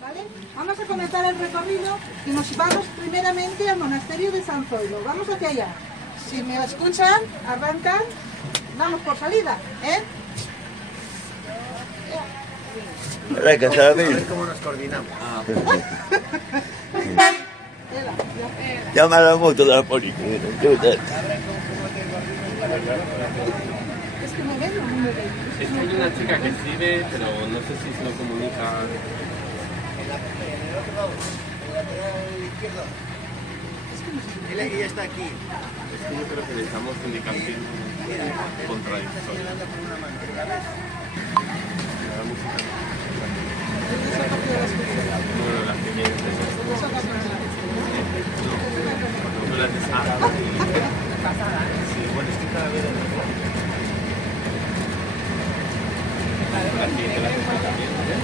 ¿Vale? Vamos a comenzar el recorrido y nos vamos primeramente al monasterio de San Zoilo. Vamos hacia allá. Si me escuchan, arrancan, vamos por salida, ¿eh? A ver cómo nos coordinamos. Llama a la moto de la policía. Es que me ven o no me ven. Es que hay una chica que escribe, pero no sé si se lo comunica. Ella está aquí. Es que yo creo que le estamos indicando contradictorio. La música. Bueno, las que vienen. No las de Sara. Sí, bueno, es que cada vez. La siguiente la hacemos también, ¿eh?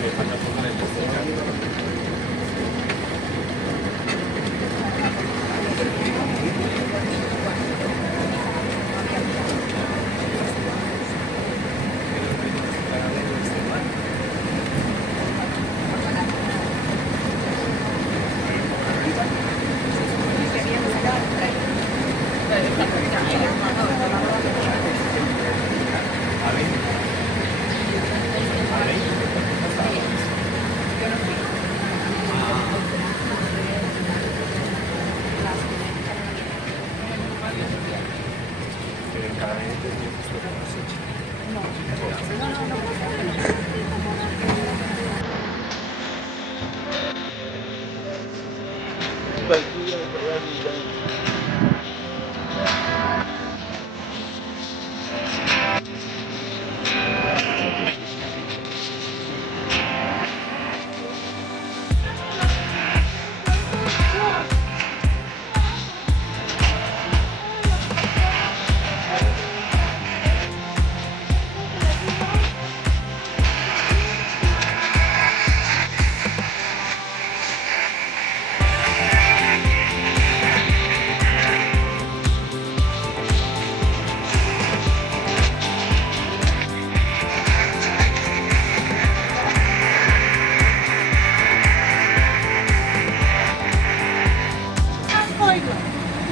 Me falta poner el música.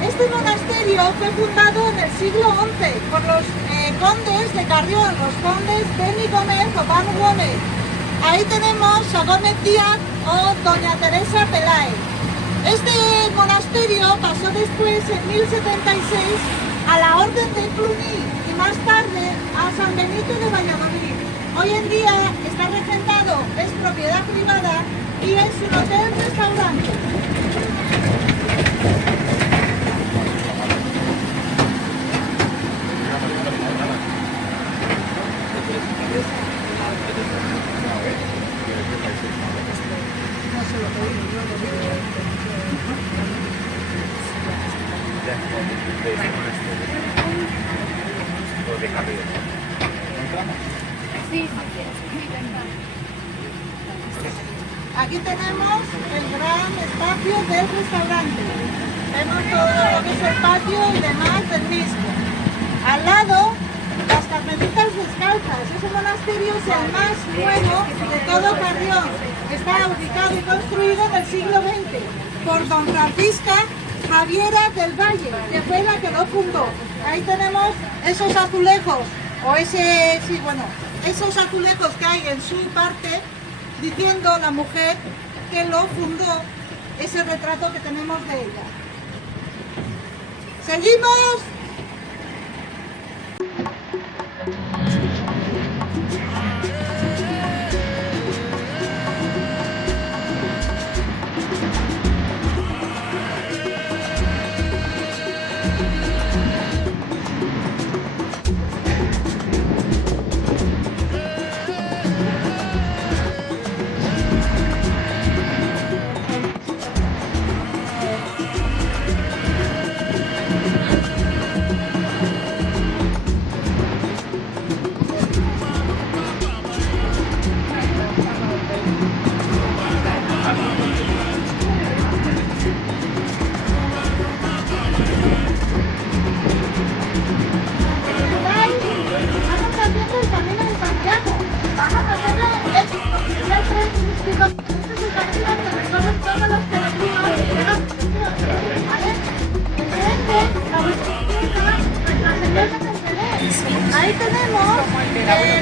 Este monasterio fue fundado en el siglo XI por los condes de Carrión, los condes Beni Gómez o Van Gómez. Ahí tenemos a Gómez Díaz o Doña Teresa Peláez. Este monasterio pasó después, en 1076, a la Orden de Cluny y más tarde a San Benito de Valladolid. Hoy en día está regentado, es propiedad privada y es un hotel-restaurante. Aquí tenemos el gran espacio del restaurante. Vemos todo lo que es el patio y demás del mismo. Al lado, las Carmelitas Descalzas. Ese monasterio es el más nuevo de todo Carrión. Está ubicado y construido en el siglo XX por don Francisca Javiera del Valle, que fue la que lo fundó. Ahí tenemos esos azulejos, o esos azulejos que hay en su parte, diciendo la mujer que lo fundó, ese retrato que tenemos de ella. ¡Seguimos!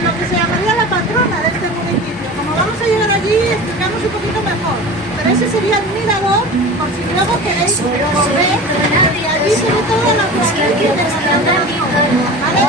lo que se llamaría la patrona de este municipio. Como vamos a llegar allí, explicamos un poquito mejor. Pero ese sería el mirador, por si luego queréis volver, y allí se ve toda la planicie de San Andrés, ¿vale?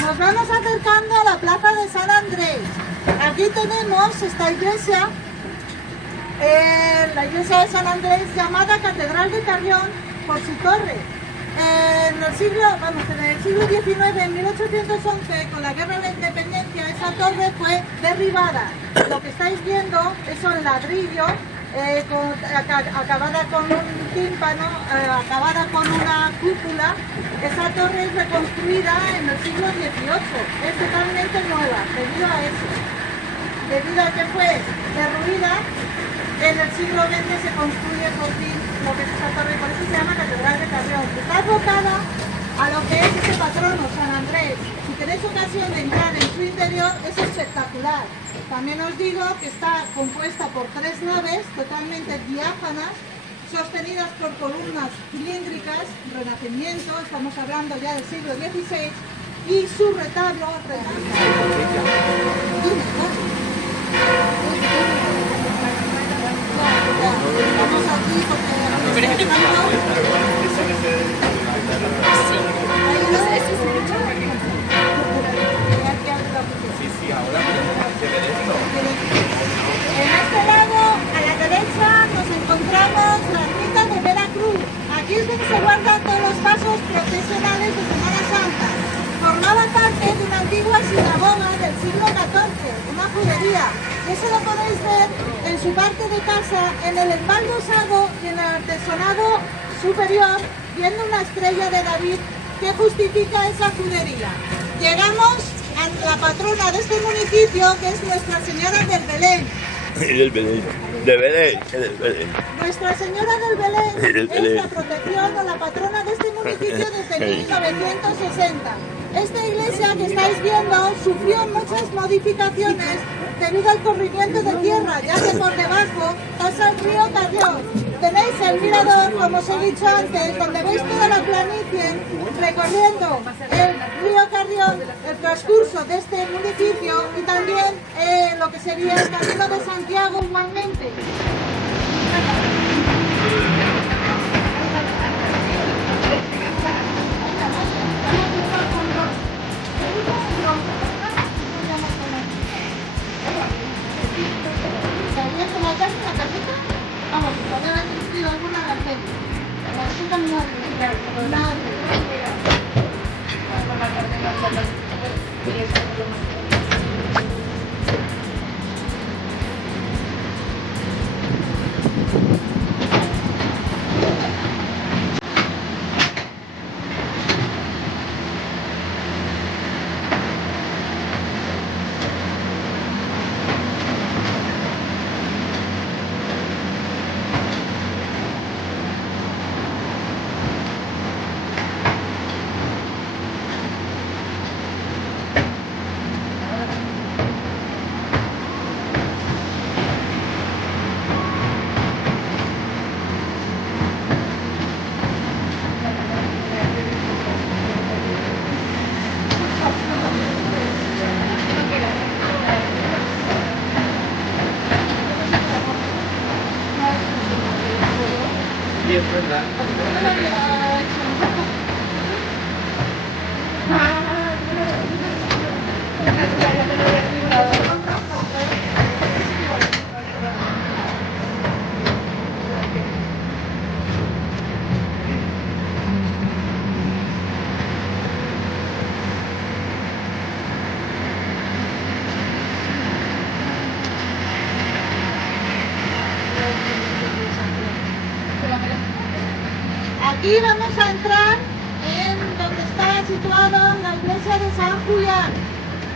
Nos vamos acercando a la plaza de San Andrés. Aquí tenemos esta iglesia, la iglesia de San Andrés, llamada Catedral de Carrión por su torre. En el siglo XIX, en 1811, con la Guerra de la Independencia, esa torre fue derribada. Lo que estáis viendo es un ladrillo, acabada con un tímpano, acabada con una cúpula. Esa torre es reconstruida en el siglo XVIII, es totalmente nueva, debido a eso. Debido a que fue derruida, en el siglo XX se construye por fin lo que es esta torre, por eso se llama Catedral de Carrión. Está abocada a lo que es ese patrono, San Andrés. Si tenéis ocasión de entrar en su interior, es espectacular. También os digo que está compuesta por 3 naves totalmente diáfanas, sostenidas por columnas cilíndricas, Renacimiento, estamos hablando ya del siglo XVI, y su retablo estamos aquí porque en este lado, a la derecha, nos encontramos la ermita de Veracruz. Aquí es donde se guardan todos los pasos procesionales de Semana Santa. Formaba parte de una antigua sinagoga del siglo XIV, una judería. Eso lo podéis ver en su parte de casa, en el embaldosado y en el artesonado superior, viendo una estrella de David que justifica esa judería. Llegamos a la patrona de este municipio, que es Nuestra Señora del Belén. Del Belén. De Belén, del Belén. Nuestra Señora del Belén es la protección o la patrona de este municipio desde 1960. Esta iglesia que estáis viendo sufrió muchas modificaciones debido al corrimiento de tierra, ya que por debajo pasa el río Carrión. Tenéis el mirador, como os he dicho antes, donde veis toda la planicie recorriendo el río Carrión, el transcurso de este municipio y también lo que sería el Camino de Santiago igualmente. Vamos, poder haber existido alguna carpeta. La carpeta no Aquí vamos a entrar en donde está situada la iglesia de San Julián.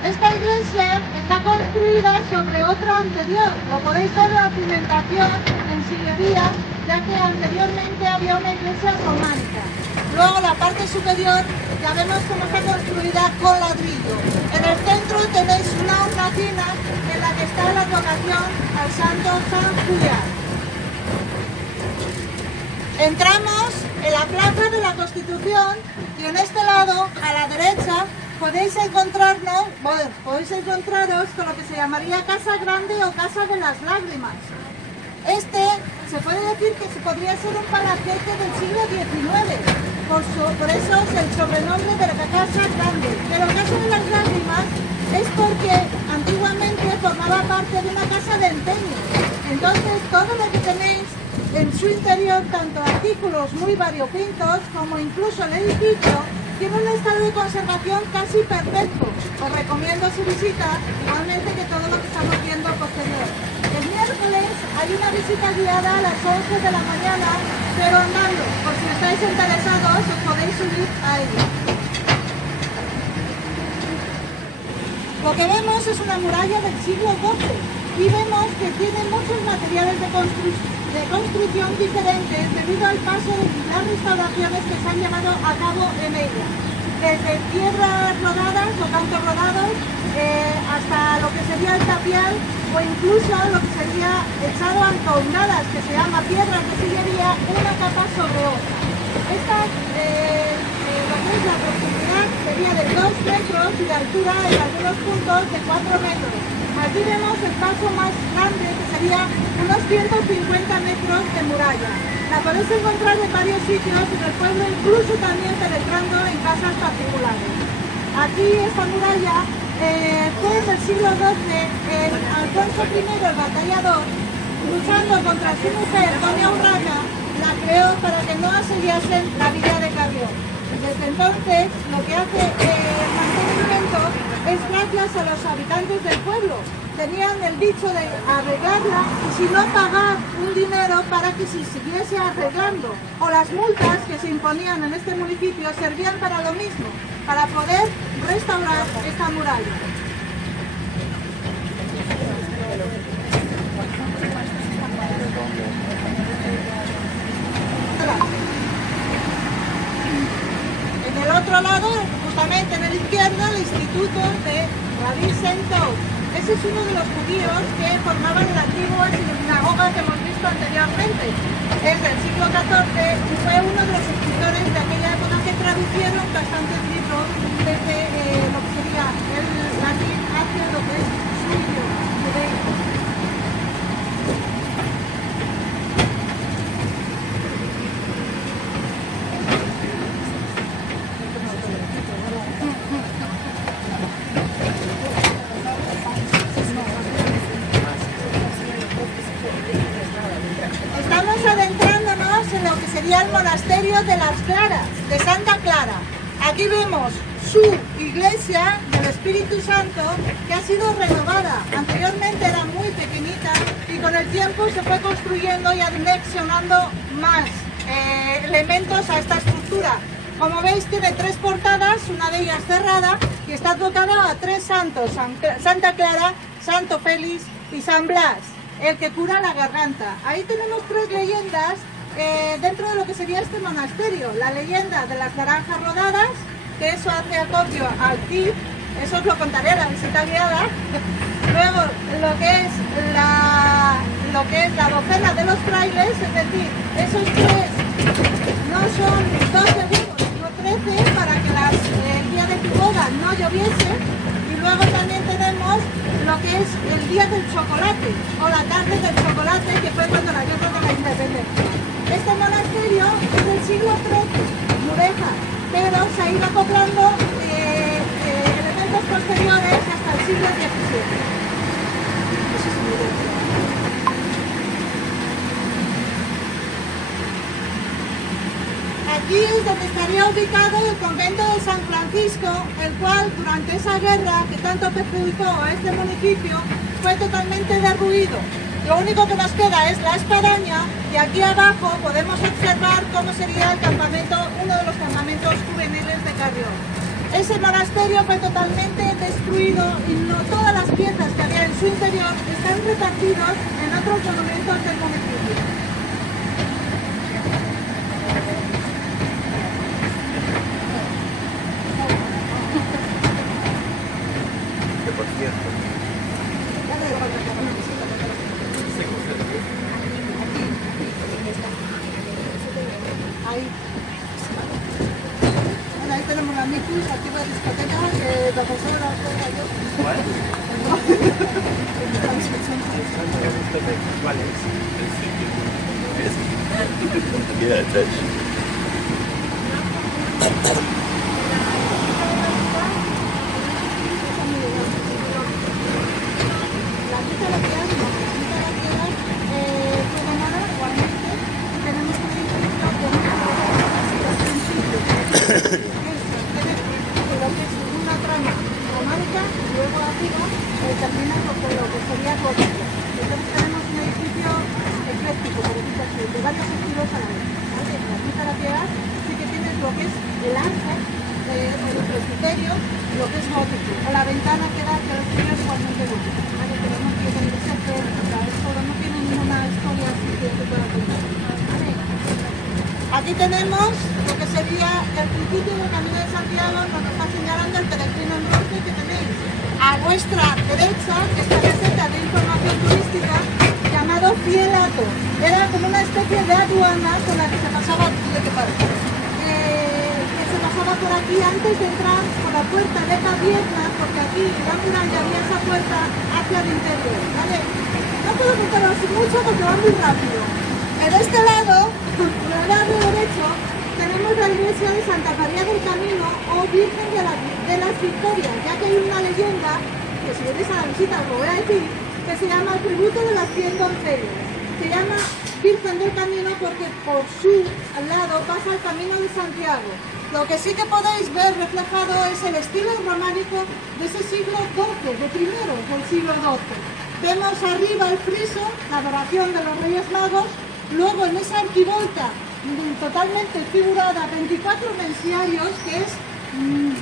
Esta iglesia está construida sobre otra anterior. Lo podéis ver en la cimentación en sillería, ya que anteriormente había una iglesia románica. Luego la parte superior ya vemos cómo está construida con ladrillo. En el centro tenéis una hornacina en la que está la advocación al santo San Julián. Entramos en la plaza de la Constitución y en este lado, a la derecha, podéis encontraros con lo que se llamaría Casa Grande o Casa de las Lágrimas. Se puede decir que podría ser un palacete del siglo XIX, por eso es el sobrenombre de la Casa Grande. Pero Casa de las Lágrimas es porque antiguamente formaba parte de una casa de empeño. Entonces todo lo que tenéis en su interior, tanto artículos muy variopintos como incluso el edificio, tiene un estado de conservación casi perfecto. Os recomiendo su visita, igualmente que todo lo que estamos viendo posterior. El miércoles hay una visita guiada a las 11 de la mañana, pero andando. Por si estáis interesados, os podéis subir a ella. Lo que vemos es una muralla del siglo XII y vemos que tiene muchos materiales de construcción diferentes debido al paso de las restauraciones que se han llevado a cabo en ella. Desde piedras rodadas o cantos rodados hasta lo que sería el tapial o incluso lo que sería echado a encaundadas, que se llama piedras de sillería, una capa sobre otra. Lo que es la profundidad sería de 2 metros y de altura en algunos puntos de 4 metros. Aquí vemos el paso más grande, que sería unos 150 metros de muralla. La podéis encontrar en varios sitios en el pueblo, incluso también penetrando en casas particulares. Aquí esta muralla fue en el siglo XII, Alfonso I, el batallador, luchando contra su mujer, Doña Urraca, la creó para que no asediasen la villa de Carrión. Desde entonces, lo que hace el mantenimiento es gracias a los habitantes del pueblo. Tenían el dicho de arreglarla y si no pagar un dinero para que se siguiese arreglando. O las multas que se imponían en este municipio servían para lo mismo, para poder restaurar esta muralla. En el otro lado, justamente en el izquierdo, el instituto de Rabbi Sentov. Ese es uno de los judíos que formaban la antigua sinagoga que hemos visto anteriormente. Es del siglo XIV y fue uno de los escritores de aquella época que traducieron bastantes libros desde lo que sería el latín hacia lo que es su idioma, judaico. El monasterio de las Claras, de Santa Clara. Aquí vemos su iglesia del Espíritu Santo, que ha sido renovada. Anteriormente era muy pequeñita y con el tiempo se fue construyendo y anexionando más elementos a esta estructura. Como veis, tiene 3 portadas, una de ellas cerrada, y está dedicada a 3 santos: Santa Clara, Santo Félix y San Blas, el que cura la garganta. Ahí tenemos 3 leyendas dentro de lo que sería este monasterio. La leyenda de las naranjas rodadas, que eso hace acopio al Cid, eso os lo contaré en la visita guiada. Luego lo que es la docena de los frailes, es decir, esos 3 no son 2 segundos, sino 13, para que el día de tu boda no lloviese. Y luego también tenemos lo que es el día del chocolate, o la tarde del chocolate, que fue cuando la guerra de la independencia. Este monasterio es del siglo XIII, mudéjar, pero se ha ido acoplando elementos posteriores hasta el siglo XVII. Aquí es donde estaría ubicado el convento de San Francisco, el cual durante esa guerra que tanto perjudicó a este municipio fue totalmente derruido. Lo único que nos queda es la espadaña y aquí abajo podemos observar cómo sería el campamento, uno de los campamentos juveniles de Carrión. Ese monasterio fue totalmente destruido y no todas las piezas que había en su interior están repartidas en otros monumentos del municipio. Por cierto. Ahí. Bueno, ahí tenemos la Micus, activa de discoteca, que la persona la juega yo. ¿Cuál? ¿Cuál es? Queda detrás. La mitad de la piedra, fue ganada igualmente y tenemos un edificio con lo que es una trama románica y luego arriba termina con lo que sería gótico. Entonces tenemos un edificio ecléctico, por decirlo así, de varios estilos a la vez. ¿Vale? La mitad de la piedra sí que tiene lo que es el arco, el presbiterio, lo que es gótico, o la ventana que da que el estilo es igualmente gótico, ¿vale? Pero no tiene el sector, no tiene ninguna historia así que se pueda contar, ¿vale? Aquí tenemos lo que sería el principio del Camino de Santiago, nos está señalando el peregrino en bronce que tenéis a vuestra derecha, que está receta de información turística, llamado Fielato. Era como una especie de aduana con la que se pasaba, ¿de qué parece? Se pasaba por aquí antes de entrar por la puerta de Cavierna, porque aquí la muralla había esa puerta hacia el interior, ¿vale? No puedo contaros mucho porque va muy rápido. En este lado, por el lado derecho, tenemos la iglesia de Santa María del Camino o Virgen de las Victorias, ya que hay una leyenda, que si vienes a la visita os lo voy a decir, que se llama el tributo de las 100 doncellas. Se llama Virgen del Camino porque por su lado pasa el Camino de Santiago. Lo que sí que podéis ver reflejado es el estilo románico de ese siglo XII, de primeros del siglo XII. Vemos arriba el friso, la adoración de los Reyes Magos, luego en esa arquivolta totalmente figurada 24 menciarios, que es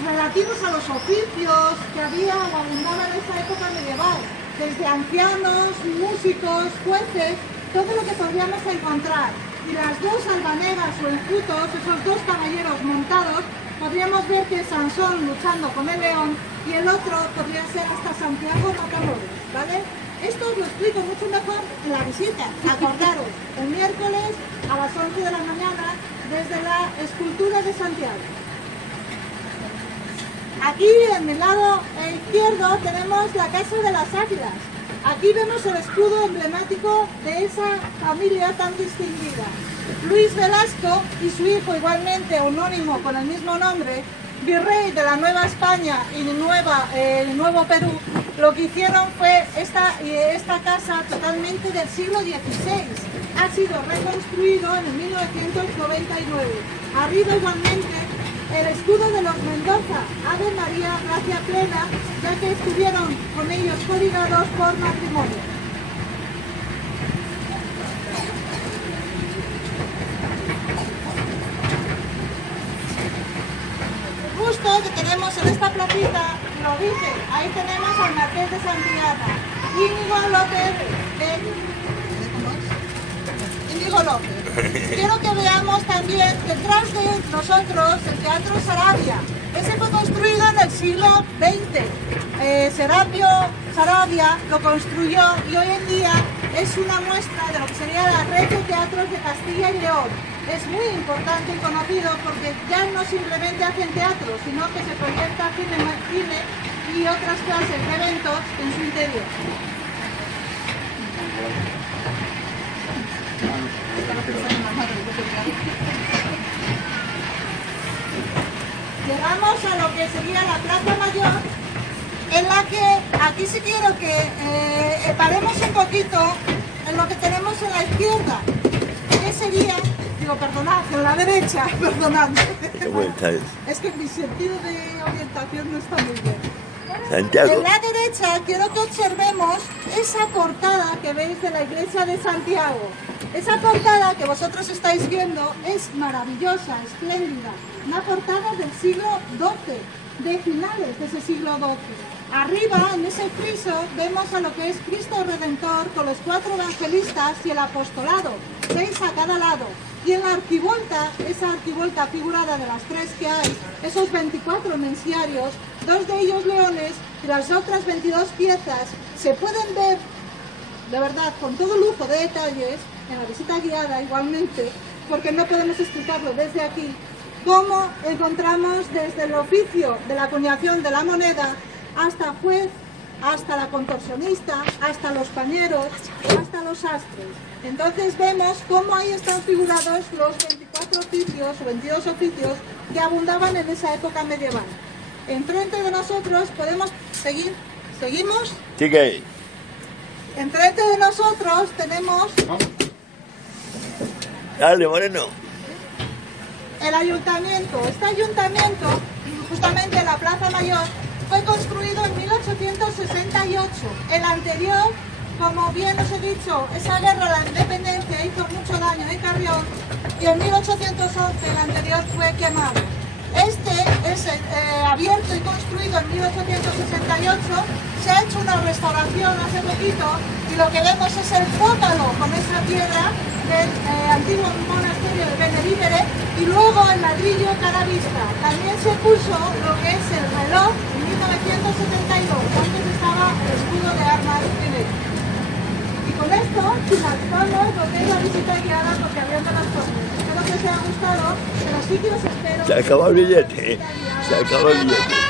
relativos a los oficios que había o abundaban en esa época medieval, desde ancianos, músicos, jueces, todo lo que podríamos encontrar. Y las dos albanegas o enjutos, esos dos caballeros montados, podríamos ver que es Sansón luchando con el león y el otro podría ser hasta Santiago Matamoros, ¿vale? Esto os lo explico mucho mejor en la visita. Acordaros, el miércoles a las 11 de la mañana desde la escultura de Santiago. Aquí en el lado izquierdo tenemos la Casa de las Águilas. Aquí vemos el escudo emblemático de esa familia tan distinguida. Luis Velasco y su hijo igualmente homónimo con el mismo nombre, virrey de la Nueva España y Nuevo Perú, lo que hicieron fue esta casa totalmente del siglo XVI. Ha sido reconstruido en el 1999. Arriba igualmente el escudo de los Mendoza, Ave María, gracia plena, ya que estuvieron con ellos coligados por matrimonio. Justo que tenemos en esta placita, lo dice, ahí tenemos al Marqués de Santillana, Íñigo López Íñigo López. Quiero que veamos también detrás de nosotros el Teatro Saravia. Ese fue construido en el siglo XX. Serapio Saravia lo construyó y hoy en día es una muestra de lo que sería la red de teatros de Castilla y León. Es muy importante y conocido porque ya no simplemente hacen teatro, sino que se proyecta cine y otras clases de eventos en su interior. Estaba pensando en la madre. vamos a lo que sería la Plaza Mayor, en la que aquí sí quiero que paremos un poquito en lo que tenemos en la izquierda, que sería, digo, perdonad, en la derecha, perdonad. Qué vuelta es. Es que mi sentido de orientación no está muy bien. Santiago. En la derecha quiero que observemos esa portada que veis de la iglesia de Santiago. Esa portada que vosotros estáis viendo es maravillosa, espléndida. Una portada del siglo XII, de finales de ese siglo XII. Arriba, en ese friso, vemos a lo que es Cristo Redentor con los 4 evangelistas y el apostolado, 6 a cada lado. Y en la arquivolta, esa arquivolta figurada de las 3 que hay, esos 24 menciarios, 2 de ellos leones y las otras 22 piezas, se pueden ver, de verdad, con todo lujo de detalles, en la visita guiada igualmente, porque no podemos explicarlo desde aquí, cómo encontramos desde el oficio de la acuñación de la moneda hasta juez, hasta la contorsionista, hasta los pañeros, hasta los sastres. Entonces vemos cómo ahí están figurados los 24 oficios o 22 oficios que abundaban en esa época medieval. Enfrente de nosotros podemos seguir, ¿seguimos? Sigue. Enfrente de nosotros tenemos Dale, Moreno. el ayuntamiento. Este ayuntamiento, justamente en la Plaza Mayor, fue construido en 1868. El anterior, como bien os he dicho, esa guerra de la independencia hizo mucho daño en Carrión y en 1811 el anterior fue quemado. Este es abierto y construido en 1868, se ha hecho una restauración hace poquito y lo que vemos es el zócalo con esa piedra del antiguo monasterio de Benedívere y luego el ladrillo cara vista. También se puso lo que es el reloj en 1972, antes estaba el escudo de armas en él. Y con esto finalizamos lo que es la visita guiada porque abriendo las puertas. Espero que os haya gustado, pero sí que os espero. Se acabó el billete. Se acabó el billete.